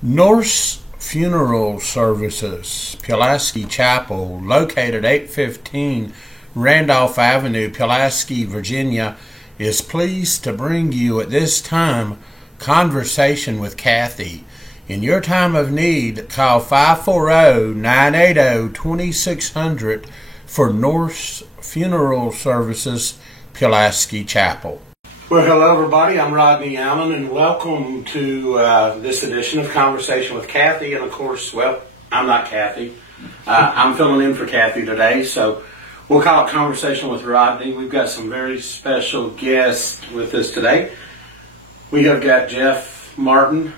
Norse Funeral Services, Pulaski Chapel, located 815 Randolph Avenue, Pulaski, Virginia, is pleased to bring you at this time Conversation with Kathy. In your time of need, call 540-980-2600 for Norse Funeral Services, Pulaski Chapel. Well, hello everybody, I'm Rodney Allen and welcome to this edition of Conversation with Kathy. And of course, well, I'm not Kathy. I'm filling in for Kathy today, so we'll call it Conversation with Rodney. We've got some very special guests with us today. We have got Jeff Martin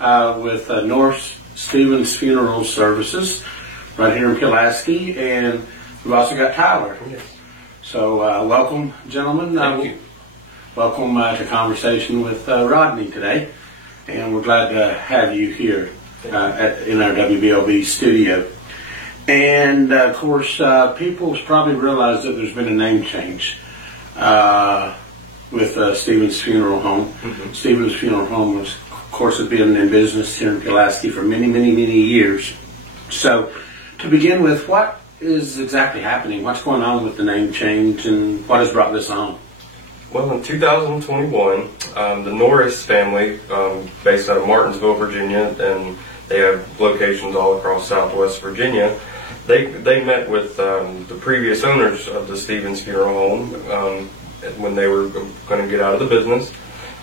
with Norse Stevens Funeral Services right here in Pulaski, and we've also got Tyler. Yes. So welcome, gentlemen. Thank you. Welcome to Conversation with Rodney today, and we're glad to have you here in our WBLB studio. And of course, people probably realize that there's been a name change with Stevens Funeral Home. Mm-hmm. Stevens Funeral Home, was, of course, has been in business here in Pulaski for many, many, many years. So, to begin with, what is exactly happening? What's going on with the name change, and what has brought this on? Well, in 2021, the Norris family, based out of Martinsville, Virginia, and they have locations all across Southwest Virginia, they met with the previous owners of the Stevens Funeral Home when they were going to get out of the business,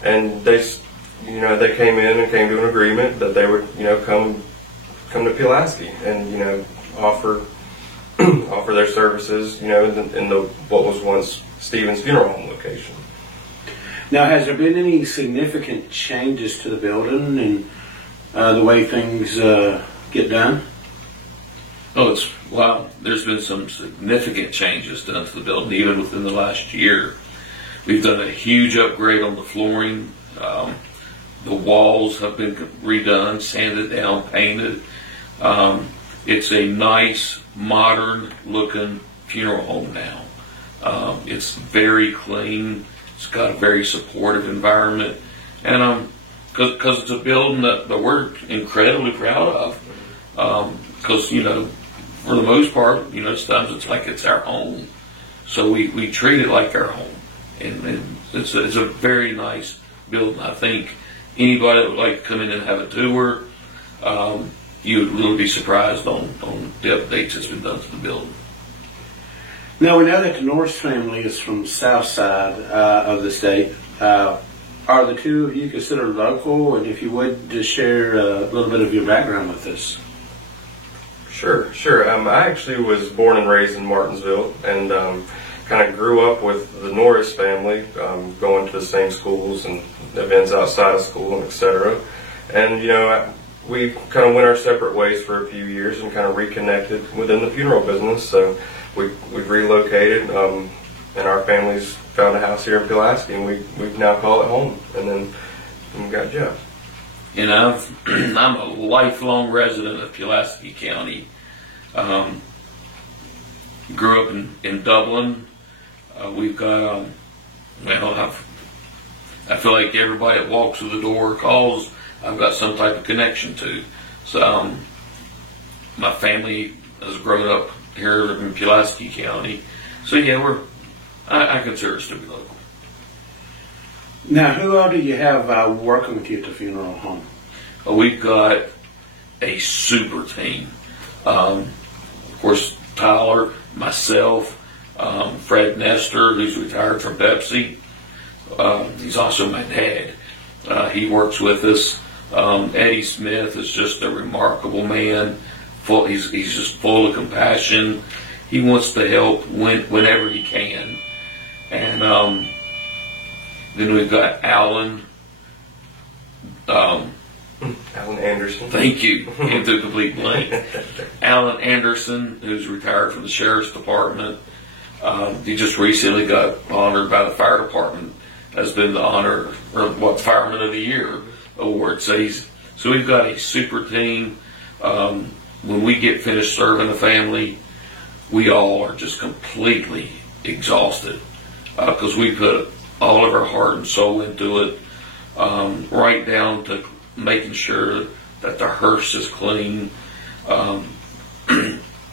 and they came in and came to an agreement that they would, come to Pulaski and, offer their services, in the what was once Stevens Funeral Home location. Now, has there been any significant changes to the building and the way things get done? Wow, there's been some significant changes done to the building, even within the last year. We've done a huge upgrade on the flooring. The walls have been redone, sanded down, painted. It's a nice, modern-looking funeral home now. It's very clean. It's got a very supportive environment, and because it's a building that we're incredibly proud of. Because for the most part, sometimes it's like it's our home, so we treat it like our home, and it's a very nice building. I think anybody that would like to come in and have a tour, you'd really be surprised on the updates that's been done to the building. Now, we know that the Norris family is from the south side of the state. Are the two of you considered local? And if you would, just share a little bit of your background with us. Sure. I actually was born and raised in Martinsville, and kind of grew up with the Norris family, going to the same schools and events outside of school, and etc. And we kind of went our separate ways for a few years and kind of reconnected within the funeral business. So we've relocated, and our family's found a house here in Pulaski, and we now call it home. And then we've got Jeff. I'm a lifelong resident of Pulaski County. Grew up in Dublin. We've got, I feel like everybody that walks through the door or calls, I've got some type of connection to. So my family has grown up here in Pulaski County. So yeah, I consider us to be local. Now, who all do you have working with you at the funeral home? We've got a super team. Of course, Tyler, myself, Fred Nestor, who's retired from Pepsi. He's also my dad. He works with us. Eddie Smith is just a remarkable man. He's just full of compassion. He wants to help whenever he can. And then we've got Alan. Alan Anderson. Thank you. Came through complete blank. Alan Anderson, who's retired from the Sheriff's Department. He just recently got honored by the fire department, has been the honor, or Fireman of the Year award. So we've got a super team. When we get finished serving the family, we all are just completely exhausted because we put all of our heart and soul into it, right down to making sure that the hearse is clean.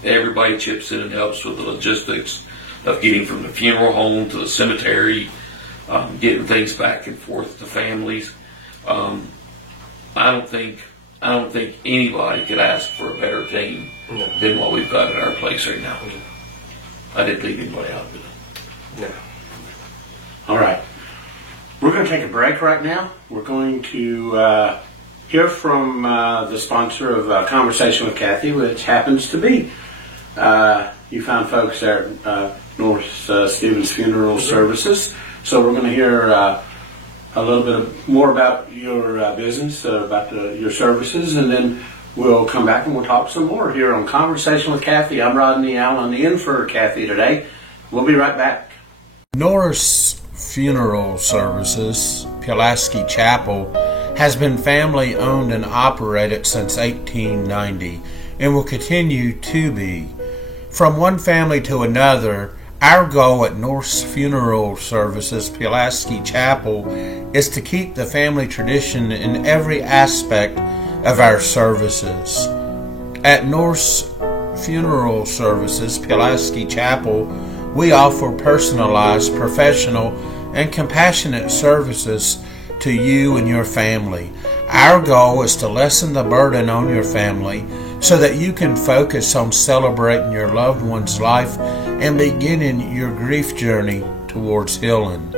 Everybody chips in and helps with the logistics of getting from the funeral home to the cemetery, getting things back and forth to families. I don't think anybody could ask for a better team than what we've got at our place right now. I didn't leave anybody out of it. No. All right. We're going to take a break right now. We're going to hear from the sponsor of Conversation with Kathy, which happens to be you found folks there at Norris Stevens Funeral Services. So we're going to hear a little bit more about your business, about your services, and then we'll come back and we'll talk some more here on Conversation with Kathy. I'm Rodney Allen, in for Kathy today. We'll be right back. Norris Funeral Services, Pulaski Chapel, has been family owned and operated since 1890 and will continue to be. From one family to another, our goal at Norris Funeral Services, Pulaski Chapel, is to keep the family tradition in every aspect of our services. At Norris Funeral Services, Pulaski Chapel, we offer personalized, professional, and compassionate services to you and your family. Our goal is to lessen the burden on your family so that you can focus on celebrating your loved one's life and beginning your grief journey towards healing.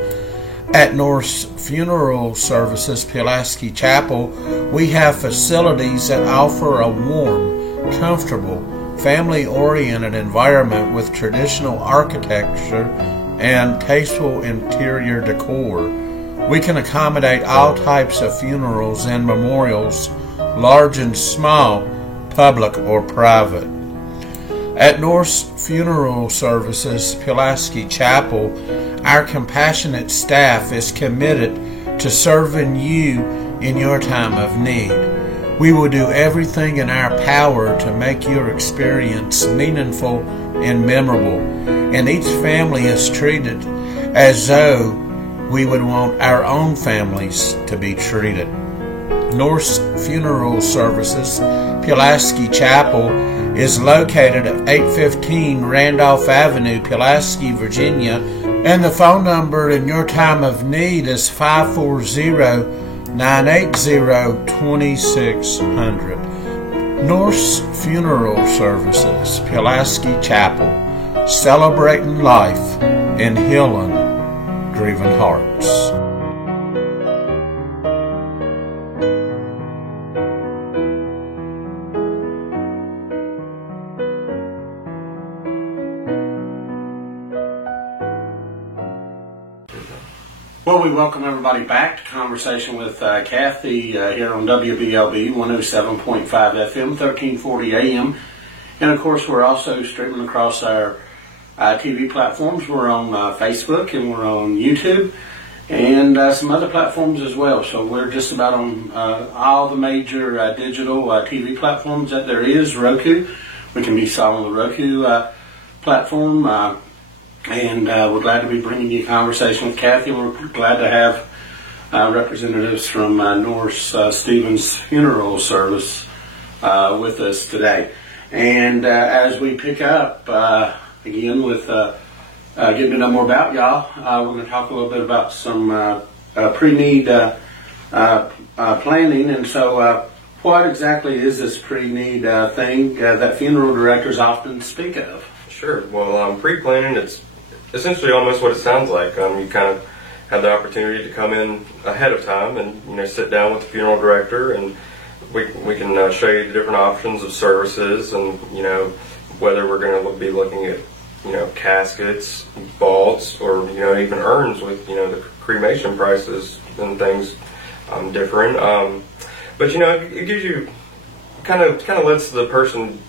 At Norris Funeral Services, Pulaski Chapel, we have facilities that offer a warm, comfortable, family-oriented environment with traditional architecture and tasteful interior decor. We can accommodate all types of funerals and memorials, large and small, public or private. At Norris Funeral Services, Pulaski Chapel, our compassionate staff is committed to serving you in your time of need. We will do everything in our power to make your experience meaningful and memorable, and each family is treated as though we would want our own families to be treated. Norris Funeral Services, Pulaski Chapel, is located at 815 Randolph Avenue, Pulaski, Virginia, and the phone number in your time of need is 540-980-2600. Norris Funeral Services, Pulaski Chapel, celebrating life and healing grieving hearts. Well, we welcome everybody back to Conversation with Kathy here on WBLB 107.5 FM, 1340 AM. And of course, we're also streaming across our TV platforms. We're on Facebook and we're on YouTube and some other platforms as well. So we're just about on all the major digital TV platforms that there is. Roku, we can be saw on the Roku platform. And we're glad to be bringing you a Conversation with Kathy. We're glad to have representatives from Norris Stevens Funeral Service with us today. And as we pick up again with getting to know more about y'all, we're going to talk a little bit about some pre-need planning. And so what exactly is this pre-need thing that funeral directors often speak of? Sure. Well, pre-planning, it's essentially almost what it sounds like. You kind of have the opportunity to come in ahead of time and sit down with the funeral director, and we can show you the different options of services, and whether we're going to be looking at caskets, vaults, or even urns with the cremation prices and things different. But it gives you kind of lets the person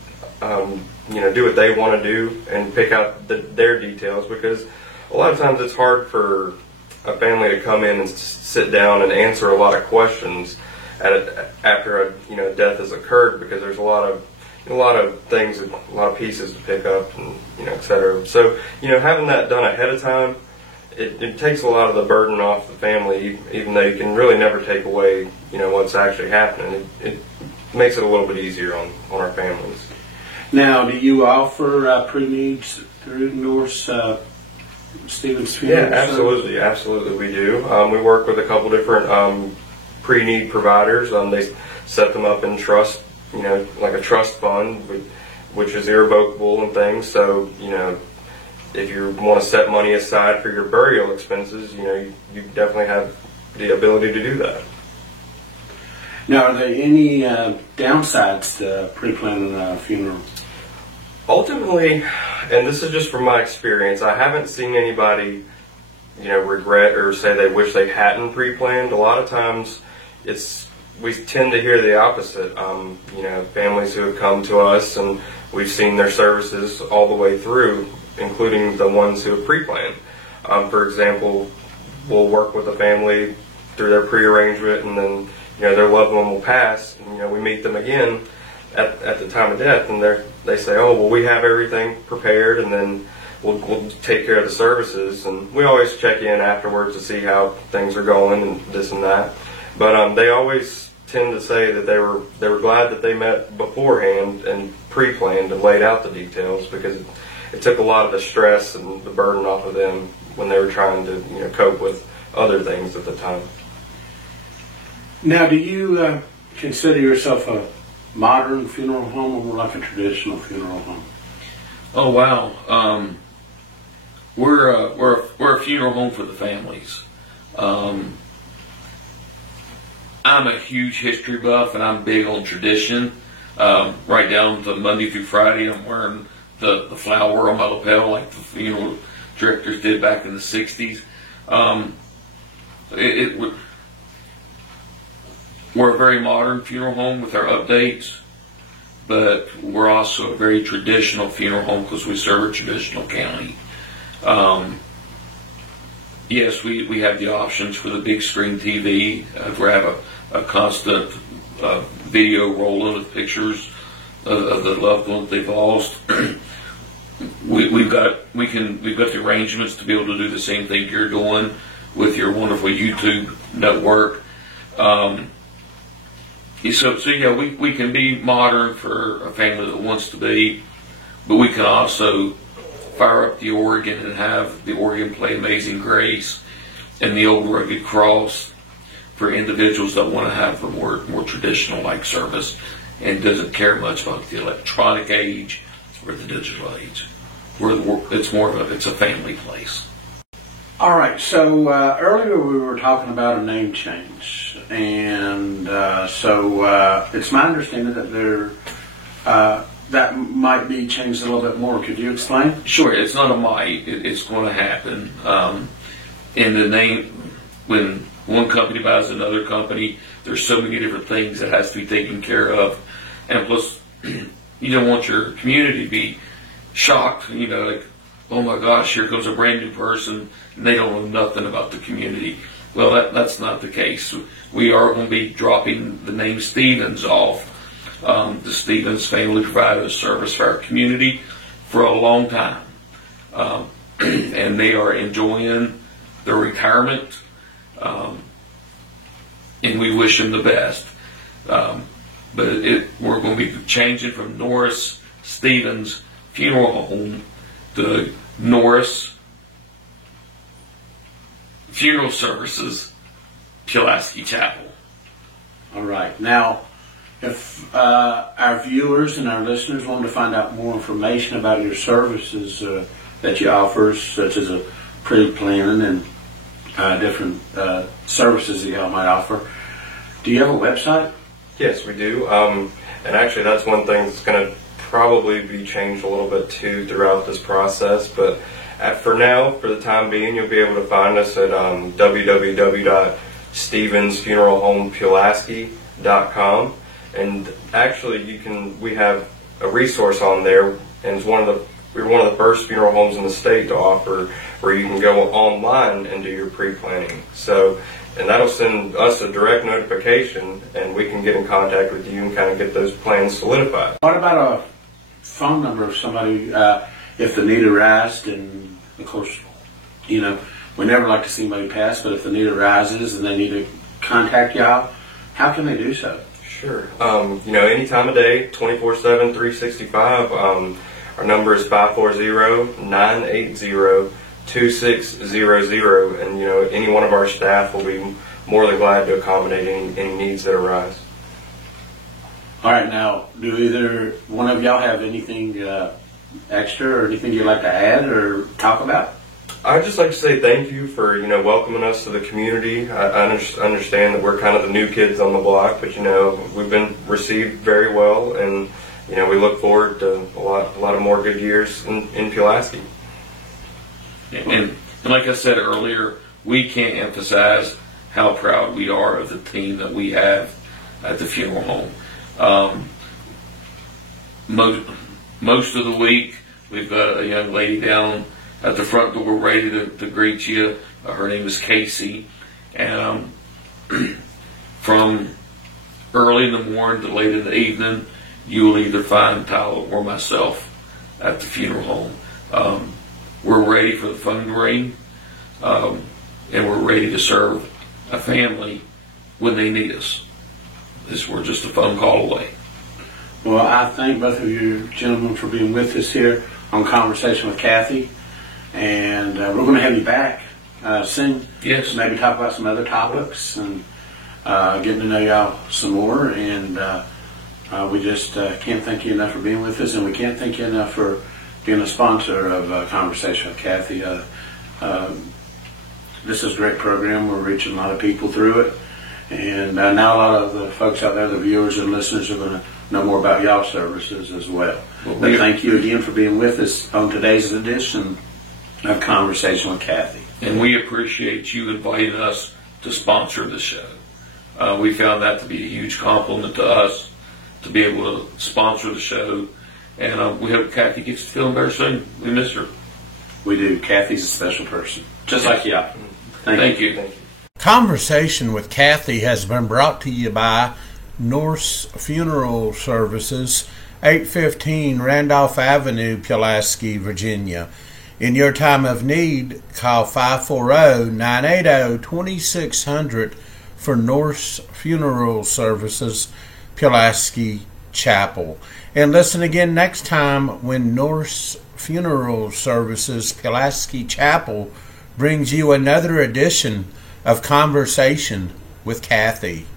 do what they want to do and pick out their details, because a lot of times it's hard for a family to come in and sit down and answer a lot of questions after a death has occurred, because there's a lot of things, a lot of pieces to pick up, and et cetera. So having that done ahead of time, it takes a lot of the burden off the family, even though you can really never take away what's actually happening. makes it a little bit easier on our families. Now, do you offer pre-needs through Norse Stevens Funeral? Yeah, absolutely we do. We work with a couple different pre-need providers. They set them up in trust, like a trust fund, which is irrevocable and things. So, if you want to set money aside for your burial expenses, you definitely have the ability to do that. Now, are there any downsides to pre-planning a funeral? Ultimately, and this is just from my experience, I haven't seen anybody, regret or say they wish they hadn't pre-planned. A lot of times, we tend to hear the opposite. Families who have come to us and we've seen their services all the way through, including the ones who have pre-planned. For example, we'll work with a family through their pre-arrangement, and then their loved one will pass, and we meet them again at the time of death, and they say, oh, well, we have everything prepared, and then we'll take care of the services, and we always check in afterwards to see how things are going and this and that. But they always tend to say that they were glad that they met beforehand and pre-planned and laid out the details, because it took a lot of the stress and the burden off of them when they were trying to cope with other things at the time. Now, do you consider yourself a modern funeral home or more like a traditional funeral home? Oh wow, we're a funeral home for the families. I'm a huge history buff, and I'm big on tradition. Right down to Monday through Friday, I'm wearing the flower on my lapel like the funeral directors did back in the '60s. We're a very modern funeral home with our updates, but we're also a very traditional funeral home because we serve a traditional county. Yes, we have the options for the big screen TV. We have a constant video rolling with pictures of the loved ones they've lost. We've got the arrangements to be able to do the same thing you're doing with your wonderful YouTube network. So yeah, we can be modern for a family that wants to be, but we can also fire up the organ and have the organ play Amazing Grace and the old rugged cross for individuals that want to have the more traditional like service and doesn't care much about the electronic age or the digital age. It's a family place. All right, so earlier we were talking about a name change, and so it's my understanding that that might be changed a little bit more. Could you explain? Sure, it's not a might, it's going to happen. In the name, when one company buys another company, there's so many different things that has to be taken care of, and plus, you don't want your community to be shocked, like, oh my gosh, here comes a brand new person, and they don't know nothing about the community. Well, that's not the case. We are going to be dropping the name Stevens off. The Stevens family provided a service for our community for a long time, and they are enjoying their retirement, and we wish them the best. But we're going to be changing from Norris Stevens Funeral Home to Norris Funeral Services, Pulaski Chapel. All right. Now, if our viewers and our listeners want to find out more information about your services that you offer, such as a pre-planning and different services that y'all might offer, do you have a website? Yes, we do. And actually, that's one thing that's going to probably be changed a little bit too throughout this process. But for now, for the time being, you'll be able to find us at www.stevensfuneralhomepulaski.com. And actually, we have a resource on there, and it's we're one of the first funeral homes in the state to offer where you can go online and do your pre-planning. And that'll send us a direct notification, and we can get in contact with you and kind of get those plans solidified. What about a phone number of somebody if the need arises? And of course, we never like to see anybody pass, but if the need arises and they need to contact y'all, how can they do so? Sure. Any time of day, 24/7, 365. Our number is 540-980-2600, and any one of our staff will be more than glad to accommodate any needs that arise. All right, now, do either one of y'all have anything extra or anything you'd like to add or talk about? I'd just like to say thank you for welcoming us to the community. I understand that we're kind of the new kids on the block, but we've been received very well, and we look forward to a lot of more good years in Pulaski. And like I said earlier, we can't emphasize how proud we are of the team that we have at the funeral home. Most of the week, we've got a young lady down at the front door ready to greet you. Her name is Casey. And from early in the morning to late in the evening, you will either find Tyler or myself at the funeral home. We're ready for the phone to ring, and we're ready to serve a family when they need us. We're just a phone call away. Well, I thank both of you gentlemen for being with us here on Conversation with Kathy. And we're going to have you back soon. Yes. Maybe talk about some other topics and getting to know y'all some more. And we just can't thank you enough for being with us, and we can't thank you enough for being a sponsor of Conversation with Kathy. This is a great program. We're reaching a lot of people through it. And now a lot of the folks out there, the viewers and listeners, are going to know more about y'all's services as well. But thank you again for being with us on today's edition of Conversation with Kathy. And we appreciate you inviting us to sponsor the show. We found that to be a huge compliment to us to be able to sponsor the show. And we hope Kathy gets feeling better soon. We miss her. We do. Kathy's a special person, just like y'all. Thank you. Thank you. Conversation with Kathy has been brought to you by Norse Funeral Services, 815 Randolph Avenue, Pulaski, Virginia. In your time of need, call 540-980-2600 for Norse Funeral Services, Pulaski Chapel. And listen again next time when Norse Funeral Services, Pulaski Chapel brings you another edition of Conversation with Kathy.